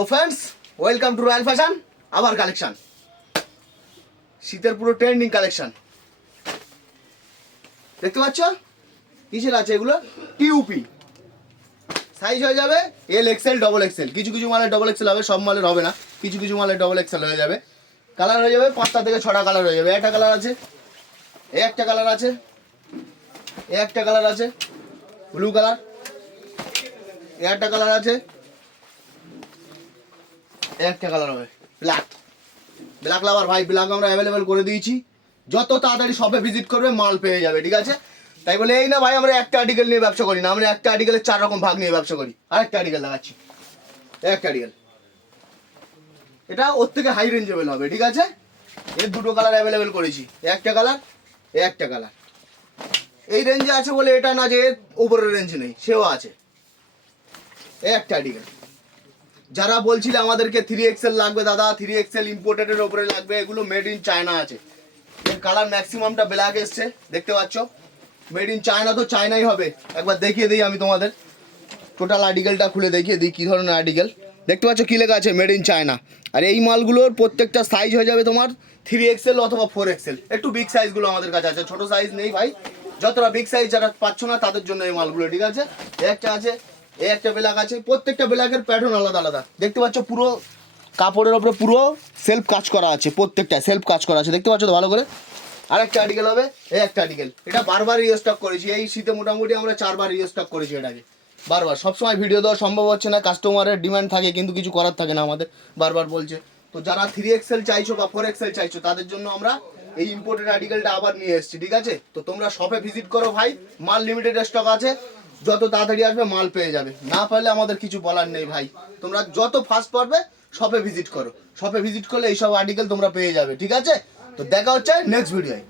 তো friends welcome to royal fashion. আবার collection, শীতের পুরো ট্রেন্ডিং কালেকশন দেখতে পাচ্ছ। কিসের আছে এগুলো? টিউপি সাইজ হয়ে যাবে এল এক্সেল ডবল এক্সেল। কিছু কিছু মালের ডবল এক্সেল হবে, সব মালের হবে না। কিছু কিছু মালের ডবল এক্সেল হয়ে যাবে। কালার হয়ে যাবে 5টা থেকে 6টা কালার হয়ে যাবে। একটা কালার আছে, একটা কালার আছে, একটা কালার আছে ব্লু কালার, একটা কালার আছে, একটা কালার হবে ব্ল্যাক। ব্ল্যাক লাভার ভাই, ব্ল্যাক আমরা অ্যাভেলেবেল করে দিয়েছি। যত তাড়াতাড়ি শপে ভিজিট করবে মাল পেয়ে যাবে, ঠিক আছে? তাই বলে এই না ভাই আমরা একটা আর্টিকেল নিয়ে ব্যবসা করি না, আমরা একটা আর্টিকেলের 4 রকম ভাগ নিয়ে ব্যবসা করি। আরেকটা আর্টিকেল দেখাচ্ছি, একটা আর্টিকেল এটা ওর থেকে হাই রেঞ্জেবল হবে, ঠিক আছে? এর দুটো কালার অ্যাভেলেবেল করেছি, একটা কালার, একটা কালার। এই রেঞ্জে আছে বলে এটা না যে উপরের রেঞ্জ নেই, সেও আছে। একটা আর্টিকেল যারা বলছিলে আমাদেরকে 3XL লাগবে দাদা, 3XL ইম্পোর্টেডের ওপরে লাগবে, এগুলো মেড ইন চায়না আছে। এর কালার ম্যাক্সিমামটা ব্ল্যাক এসছে, দেখতে পাচ্ছ। মেড ইন চায়না তো চায়নাই হবে। একবার দেখিয়ে দিই আমি তোমাদের, টোটাল আর্টিকেলটা খুলে দেখিয়ে দিই কী ধরনের আর্টিকেল। দেখতে পাচ্ছ কী লেখা আছে? Made in China. আর এই মালগুলোর প্রত্যেকটা সাইজ হয়ে যাবে তোমার 3XL অথবা 4XL। একটু বিগ সাইজগুলো আমাদের কাছে আছে, ছোটো সাইজ নেই ভাই। যতটা বিগ সাইজ যারা পাচ্ছ না তাদের জন্য এই মালগুলো, ঠিক আছে? একটা আছে, এই একটা ব্ল্যাক আছে। প্রত্যেকটা ব্ল্যাকের প্যাটার্ন আলাদা আলাদা, দেখতে পাচ্ছ। পুরো কাপড়ের ওপরে পুরো সেলফ কাজ করা আছে, প্রত্যেকটা সেলফ কাজ করা আছে, দেখতে পাচ্ছ তো ভালো করে। আরেকটা আর্টিকেল হবে, এই একটা আর্টিকেল। এটা বারবার রিস্টক করেছি, এই শীতে মোটামুটি আমরা 4বার রিস্টক করেছি এটাকে। বারবার সবসময় ভিডিও দেওয়া সম্ভব হচ্ছে না, কাস্টমারের ডিমান্ড থাকে, কিন্তু কিছু করার থাকে না আমাদের, বারবার বলছে। তো যারা 3XL চাইছো বা 4XL চাইছো তাদের জন্য আমরা এই ইম্পোর্টেড আর্টিকেলটা আবার নিয়ে এসেছি, ঠিক আছে? তো তোমরা শপে ভিজিট করো ভাই, মাল লিমিটেড স্টক আছে, যত তাড়াতাড়ি আসবে মাল পেয়ে যাবে। না পারলে আমাদের কিছু বলার নেই ভাই, তোমরা যত ফাস্ট পারবে শপে ভিজিট করো। শপে ভিজিট করলে এইসব আর্টিকেল তোমরা পেয়ে যাবে, ঠিক আছে? তো দেখা হচ্ছে নেক্সট ভিডিওয়।